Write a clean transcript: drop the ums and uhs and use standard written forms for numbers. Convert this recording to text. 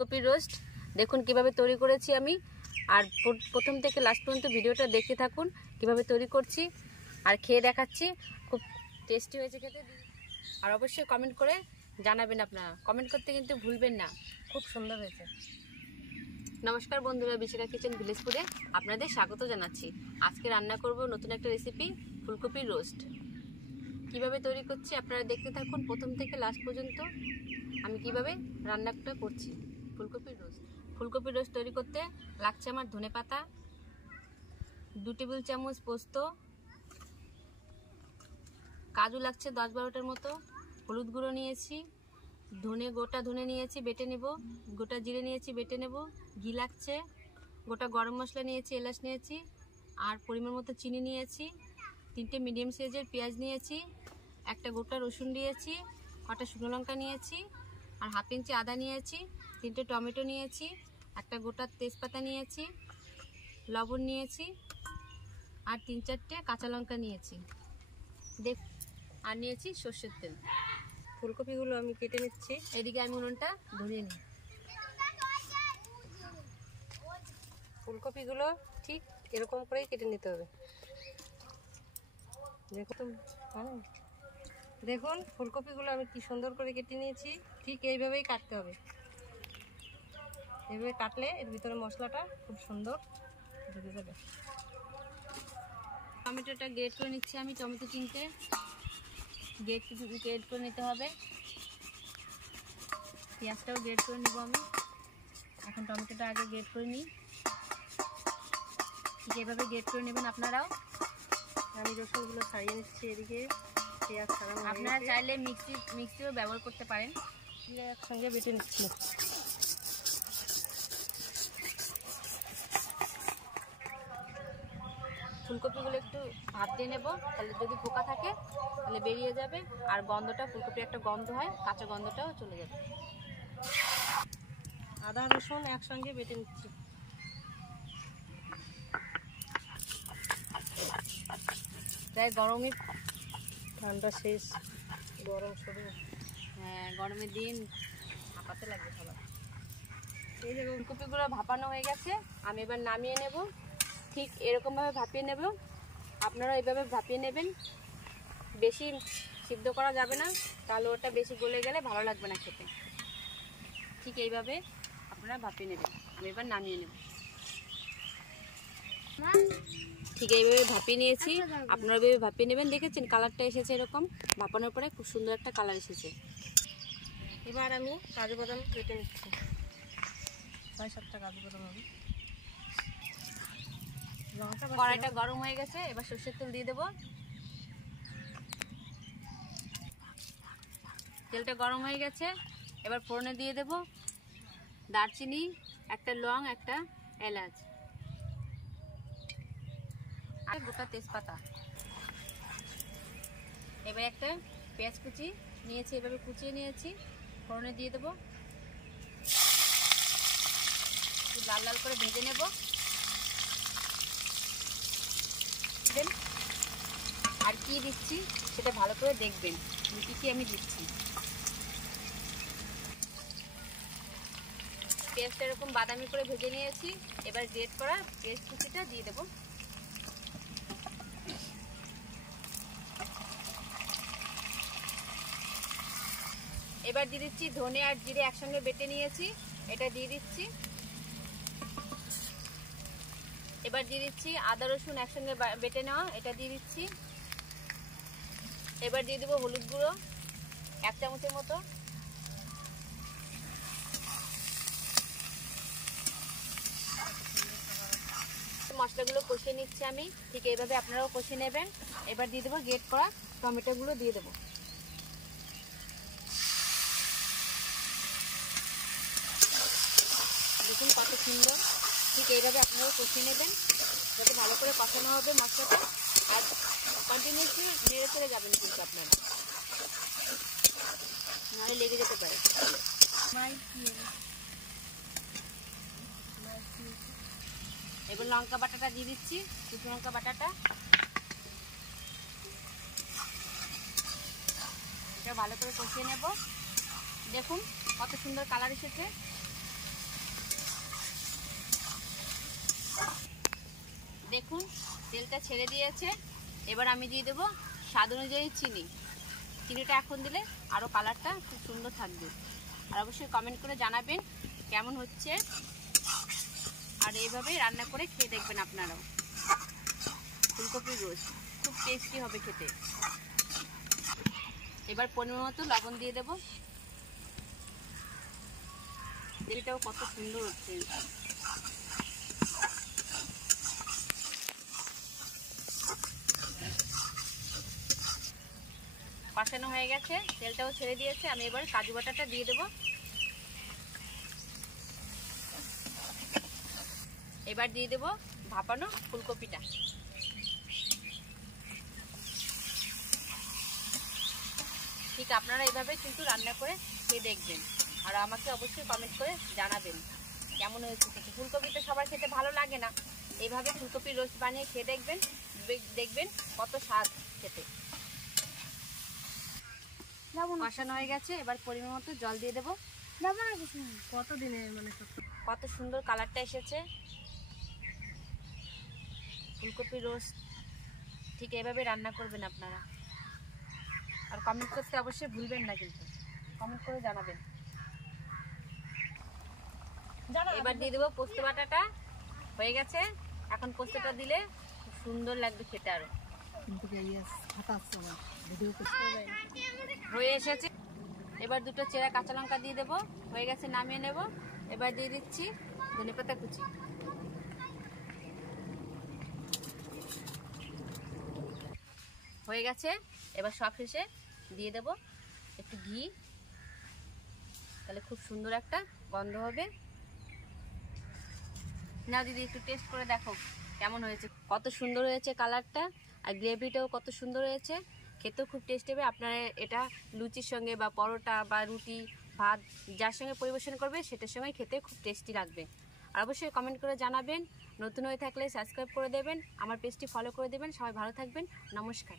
ফুলকপি রোস্ট দেখুন কিভাবে তৈরি করেছি আমি। আর প্রথম থেকে লাস্ট পর্যন্ত ভিডিওটা দেখতে থাকুন কিভাবে তৈরি করছি আর খেয়ে দেখাচ্ছি। খুব টেস্টি হয়েছে খেতে। আর অবশ্যই কমেন্ট করে জানাবেন, আপনারা কমেন্ট করতে কিন্তু ভুলবেন না। খুব সুন্দর হয়েছে। নমস্কার বন্ধুরা, বিশাখা কিচেন ভিলেজপুরে আপনাদের স্বাগত জানাচ্ছি। আজকে রান্না করব নতুন একটা রেসিপি, ফুলকপি রোস্ট। কিভাবে তৈরি করছি আপনারা দেখতে থাকুন প্রথম থেকে লাস্ট পর্যন্ত আমি কিভাবে রান্নাটা করছি। ফুলকপি রোস্ট তৈরি করতে লাগছে আমার ধনেপাতা, 2 টেবিল চামচ পোস্ত, কাজু লাগছে 10-12টার মতো, হলুদ গুঁড়ো নিয়েছি, গোটা ধনে নিয়েছি বেটে নেব, গোটা জিরে নিয়েছি বেটে নেব, ঘি লাগছে, গোটা গরম মশলা নিয়েছি, এলাচ নিয়েছি, আর পরিমাণ মতো চিনি নিয়েছি, 3টে মিডিয়াম সাইজের পেঁয়াজ নিয়েছি, একটা গোটা রসুন নিয়েছি, কটা শুকনো লঙ্কা নিয়েছি, আর 1/2 ইঞ্চি আদা নিয়েছি, 3টে টমেটো নিয়েছি, একটা গোটা তেজপাতা নিয়েছি, লবণ নিয়েছি, আর 3-4টে কাঁচা লঙ্কা নিয়েছি, আর নিয়েছি সর্ষের তেল। ফুলকপিগুলো আমি কেটে নিচ্ছি। এদিকে আমি উনুনটা ধরিয়ে নিই। ফুলকপিগুলো ঠিক এরকম করেই কেটে নিতে হবে। দেখুন ফুলকপিগুলো আমি কি সুন্দর করে কেটে নিয়েছি। ঠিক এইভাবেই কাটতে হবে। এইভাবে কাটলে এর ভিতরে মশলাটা খুব সুন্দর ঢুকে যাবে। টমেটোটা গ্রেট করে নিচ্ছি আমি। টমেটো 3টে গ্রেট করে নিতে হবে। পেঁয়াজটাও গ্রেট করে নেব আমি। এখন টমেটোটা আগে গ্রেট করে নিই। যেভাবে গ্রেট করে নেবেন আপনারাও। আমি রসুনগুলো ছাড়িয়ে নিচ্ছি। এদিকে পেঁয়াজ ছাড়ানো, আপনারা চাইলে মিক্সিও ব্যবহার করতে পারেন। একসঙ্গে বেটে নিচ্ছি। ফুলকপিগুলো একটু ভাপ দিয়ে নেব, তাহলে যদি পোকা থাকে তাহলে বেরিয়ে যাবে। আর গন্ধটা, ফুলকপির একটা গন্ধ হয়, কাঁচা গন্ধটাও চলে যাবে। আদা রসুন একসঙ্গে বেটে নিচ্ছি। প্রায় গরমে, ঠান্ডা শেষ, গরম শুরু। হ্যাঁ, গরমের দিন ভাপাতে লাগবে সবার। এই যে ফুলকপিগুলো ভাপানো হয়ে গেছে, আমি এবার নামিয়ে নেব। ঠিক এরকমভাবে ভাপিয়ে নেব। আপনারা এইভাবে ভাপিয়ে নেবেন। বেশি সিদ্ধ করা যাবে না, তাহলে ওটা বেশি গলে গেলে ভালো লাগবে না খেতে। ঠিক এইভাবে আপনারা ভাপিয়ে নেবেন। আমি এবার নামিয়ে নেব। ঠিক এইভাবে ভাপিয়ে নিয়েছি, আপনারা এইভাবে ভাপিয়ে নেবেন। দেখেছেন কালারটা এসেছে এরকম, ভাপানোর পরে খুব সুন্দর একটা কালার এসেছে। এবার আমি কাজু বাদাম কেটে নিচ্ছি। 6-7টা কাজু বাদাম আমি। কড়াইটা গরম হয়ে গেছে, এবার সরষের তেল দিয়ে দেবো। তেলটা গরম হয়ে গেছে, এবার ফোড়নে দিয়ে দেব দারচিনি, একটা লং, একটা এলাচ, আর গোটা তেজপাতা। এবার একটা পেঁয়াজ কুচি নিয়েছি, এভাবে কুচিয়ে নিয়েছি, ফোড়নে দিয়ে দেবো। লাল লাল করে ভেজে নেব। আর কি দিচ্ছি সেটা ভালো করে দেখবেন, কি আমি দিচ্ছি। পেঁয়াজটা এরকম বাদামি করে ভেজে নিয়েছি। এবার গ্রেট করা পেঁয়াজ কুচিটা দিয়ে দেব। এবার দিয়ে দিচ্ছি ধনে আর জিরে একসঙ্গে বেটে নিয়েছি, এটা দিয়ে দিচ্ছি। এবার দিয়ে দিচ্ছি আদা রসুন একসঙ্গে বেটে নেওয়া, এটা দিয়ে দিচ্ছি। এবার দিয়ে দেবো হলুদ গুঁড়ো 1 চামচের মতো। মশলাগুলো কষিয়ে নিচ্ছি আমি। ঠিক এইভাবে আপনারাও কষিয়ে নেবেন। এবার দিয়ে দেবো গ্রেট করা টমেটোগুলো দিয়ে দেবো। দেখুন কত সুন্দর। ঠিক এইভাবে আপনারাও কষিয়ে নেবেন, যাতে ভালো করে কষানো হবে মশলাটা। আর কন্টিনিউসলি নেড়ে চলে যাবেন কিন্তু আপনারা, নাহলে লেগে যেতে পারে। এবার লঙ্কা বাটাটা দিয়ে দিচ্ছি, শুকনো লঙ্কা বাটাটা। এটা ভালো করে কষিয়ে নেব। দেখুন কত সুন্দর কালার এসেছে। তেলটা ছেড়ে দিয়েছে। এবার আমি দিয়ে দেবো স্বাদ অনুযায়ী চিনি। চিনিটা এখন দিলে আরও কালারটা খুব সুন্দর থাকবে। আর অবশ্যই কমেন্ট করে জানাবেন কেমন হচ্ছে, আর এইভাবে রান্না করে খেয়ে দেখবেন আপনারাও। ফুলকপির রোস্ট খুব টেস্টি হবে খেতে। এবার পরিমাণ মতো লবণ দিয়ে দেবো। তেলটাও কত সুন্দর হচ্ছে। কষানো হয়ে গেছে, তেলটাও ছেড়ে দিয়েছে। আমি এবার কাজু বাটাটা দিয়ে দেবো। এবার দিয়ে দেবো ভাপানো ফুলকপিটা। ঠিক আপনারা এইভাবে কিন্তু রান্না করে খেয়ে দেখবেন, আর আমাকে অবশ্যই কমেন্ট করে জানাবেন কেমন হয়েছে খেতে। ফুলকপি তো সবার খেতে ভালো লাগে না, এইভাবে ফুলকপির রোস্ট বানিয়ে খেয়ে দেখবেন, দেখবেন কত স্বাদ খেতে। কষানো হয়ে গেছে, এবার পরিমাণ মতো জল দিয়ে দেবো। কতদিনে মানে কত সুন্দর কালারটা এসেছে। ফুলকপির রোস্ট ঠিক এভাবে রান্না করবেন আপনারা, আর কমেন্ট করতে অবশ্যই ভুলবেন না, কিন্তু কমেন্ট করে জানাবেন। এবার দিয়ে দেবো পোস্ত বাটাটা। হয়ে গেছে, এখন পোস্তটা দিলে খুব সুন্দর লাগবে খেতে আরো। হয়ে এসেছে, এবার দুটো চেরা কাঁচা লঙ্কা দিয়ে দেবো। হয়ে গেছে, নামিয়ে নেব। এবার দিয়ে দিচ্ছি ধনেপাতা কুচি। হয়ে গেছে, এবার সব শেষে দিয়ে দেব একটু ঘি, তাহলে খুব সুন্দর একটা গন্ধ হবে। নাও দিদি, একটু টেস্ট করে দেখো কেমন হয়েছে। কত সুন্দর হয়েছে কালারটা, আর গ্রেভিটাও কত সুন্দর হয়েছে। খেতেও খুব টেস্টি হবে। আপনারা এটা লুচির সঙ্গে বা পরোটা বা রুটি ভাত যার সঙ্গে পরিবেশন করবে সেটার সঙ্গে খেতে খুব টেস্টি লাগবে। আর অবশ্যই কমেন্ট করে জানাবেন। নতুন হয়ে থাকলে সাবস্ক্রাইব করে দেবেন, আমার পেজটি ফলো করে দেবেন। সবাই ভালো থাকবেন, নমস্কার।